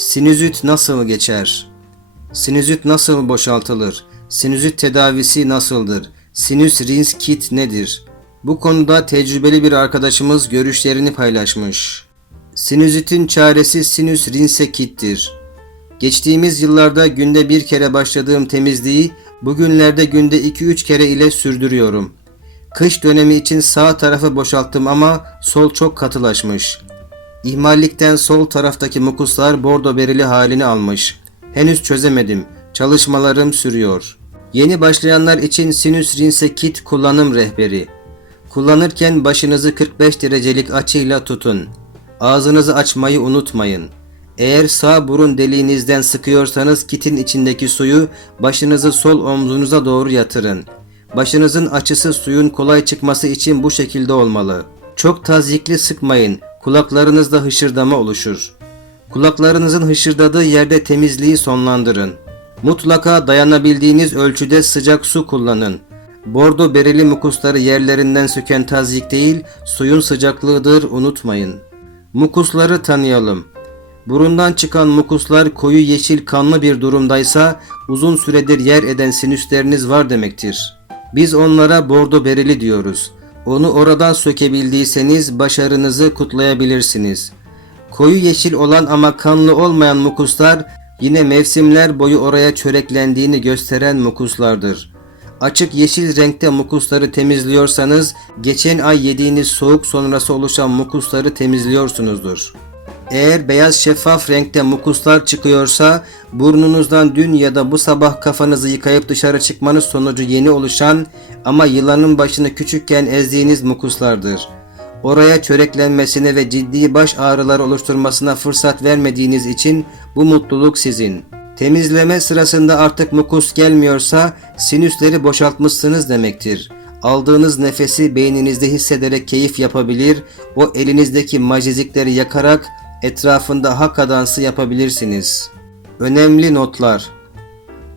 Sinüzit nasıl geçer? Sinüzit nasıl boşaltılır? Sinüzit tedavisi nasıldır? Sinüs rins kit nedir? Bu konuda tecrübeli bir arkadaşımız görüşlerini paylaşmış. Sinüzitin çaresi sinüs rinse kittir. Geçtiğimiz yıllarda günde bir kere başladığım temizliği bugünlerde günde 2-3 kere ile sürdürüyorum. Kış dönemi için sağ tarafı boşalttım ama sol çok katılaşmış. İhmallikten sol taraftaki mukuslar bordo berili halini almış. Henüz çözemedim. Çalışmalarım sürüyor. Yeni başlayanlar için sinüs rinse kit kullanım rehberi. Kullanırken başınızı 45 derecelik açıyla tutun. Ağzınızı açmayı unutmayın. Eğer sağ burun deliğinizden sıkıyorsanız kitin içindeki suyu başınızı sol omzunuza doğru yatırın. Başınızın açısı suyun kolay çıkması için bu şekilde olmalı. Çok tazyikli sıkmayın. Kulaklarınızda hışırdama oluşur. Kulaklarınızın hışırdadığı yerde temizliği sonlandırın. Mutlaka dayanabildiğiniz ölçüde sıcak su kullanın. Bordo bereli mukusları yerlerinden söken tazyik değil, suyun sıcaklığıdır unutmayın. Mukusları tanıyalım. Burundan çıkan mukuslar koyu yeşil kanlı bir durumdaysa uzun süredir yer eden sinüsleriniz var demektir. Biz onlara bordo bereli diyoruz. Onu oradan sökebildiyseniz başarınızı kutlayabilirsiniz. Koyu yeşil olan ama kanlı olmayan mukuslar yine mevsimler boyu oraya çöreklendiğini gösteren mukuslardır. Açık yeşil renkte mukusları temizliyorsanız geçen ay yediğiniz soğuk sonrası oluşan mukusları temizliyorsunuzdur. Eğer beyaz şeffaf renkte mukuslar çıkıyorsa burnunuzdan dün ya da bu sabah kafanızı yıkayıp dışarı çıkmanız sonucu yeni oluşan ama yılanın başını küçükken ezdiğiniz mukuslardır. Oraya çöreklenmesine ve ciddi baş ağrıları oluşturmasına fırsat vermediğiniz için bu mutluluk sizin. Temizleme sırasında artık mukus gelmiyorsa sinüsleri boşaltmışsınız demektir. Aldığınız nefesi beyninizde hissederek keyif yapabilir, o elinizdeki macizikleri yakarak etrafında haka dansı yapabilirsiniz. Önemli notlar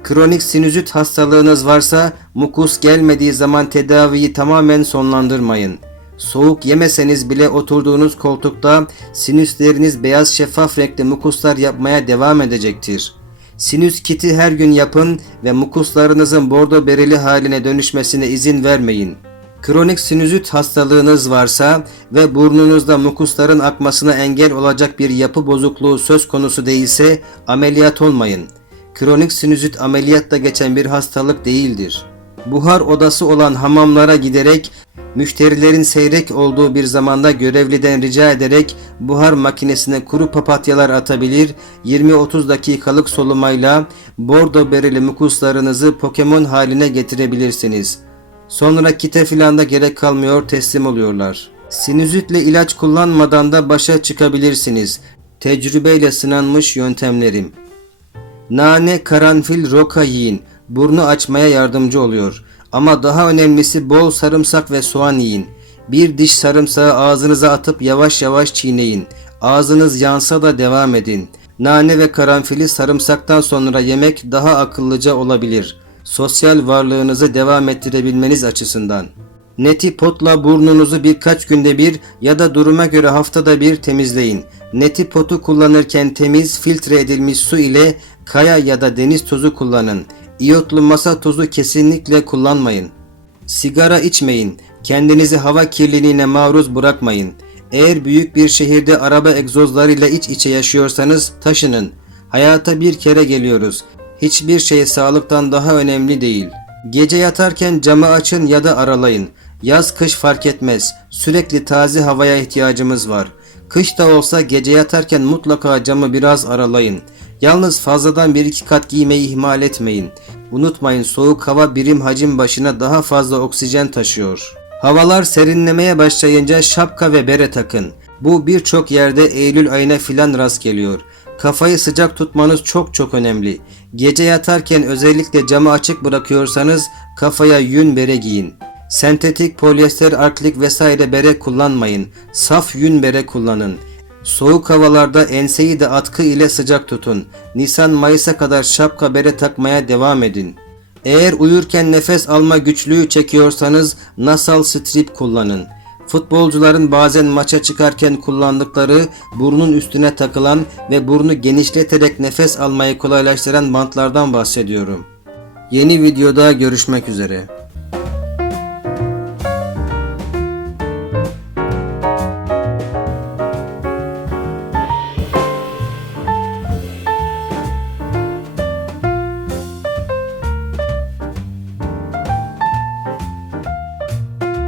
Kronik sinüzit hastalığınız varsa mukus gelmediği zaman tedaviyi tamamen sonlandırmayın. Soğuk yemeseniz bile oturduğunuz koltukta sinüsleriniz beyaz şeffaf renkli mukuslar yapmaya devam edecektir. Sinüs kiti her gün yapın ve mukuslarınızın bordo bereli haline dönüşmesine izin vermeyin. Kronik sinüzit hastalığınız varsa ve burnunuzda mukusların akmasına engel olacak bir yapı bozukluğu söz konusu değilse ameliyat olmayın. Kronik sinüzit ameliyatla geçen bir hastalık değildir. Buhar odası olan hamamlara giderek müşterilerin seyrek olduğu bir zamanda görevliden rica ederek buhar makinesine kuru papatyalar atabilir, 20-30 dakikalık solumayla bordo bereli mukuslarınızı Pokemon haline getirebilirsiniz. Sonra kite filan da gerek kalmıyor teslim oluyorlar. Sinüzitle ilaç kullanmadan da başa çıkabilirsiniz. Tecrübeyle sınanmış yöntemlerim. Nane, karanfil, roka yiyin. Burnu açmaya yardımcı oluyor. Ama daha önemlisi bol sarımsak ve soğan yiyin. Bir diş sarımsağı ağzınıza atıp yavaş yavaş çiğneyin. Ağzınız yansa da devam edin. Nane ve karanfili sarımsaktan sonra yemek daha akıllıca olabilir. Sosyal varlığınızı devam ettirebilmeniz açısından. Neti potla burnunuzu birkaç günde bir ya da duruma göre haftada bir temizleyin. Neti potu kullanırken temiz filtre edilmiş su ile kaya ya da deniz tuzu kullanın. İyotlu masa tozu kesinlikle kullanmayın. Sigara içmeyin. Kendinizi hava kirliliğine maruz bırakmayın. Eğer büyük bir şehirde araba egzozlarıyla iç içe yaşıyorsanız taşının. Hayata bir kere geliyoruz. Hiçbir şey sağlıktan daha önemli değil. Gece yatarken camı açın ya da aralayın. Yaz kış fark etmez. Sürekli taze havaya ihtiyacımız var. Kış da olsa gece yatarken mutlaka camı biraz aralayın. Yalnız fazladan bir iki kat giymeyi ihmal etmeyin. Unutmayın soğuk hava birim hacim başına daha fazla oksijen taşıyor. Havalar serinlemeye başlayınca şapka ve bere takın. Bu birçok yerde Eylül ayına filan rast geliyor. Kafayı sıcak tutmanız çok çok önemli. Gece yatarken özellikle camı açık bırakıyorsanız kafaya yün bere giyin. Sentetik, polyester, arklik vesaire bere kullanmayın. Saf yün bere kullanın. Soğuk havalarda enseyi de atkı ile sıcak tutun. Nisan-Mayıs'a kadar şapka bere takmaya devam edin. Eğer uyurken nefes alma güçlüğü çekiyorsanız nasal strip kullanın. Futbolcuların bazen maça çıkarken kullandıkları burnun üstüne takılan ve burnu genişleterek nefes almayı kolaylaştıran bantlardan bahsediyorum. Yeni videoda görüşmek üzere.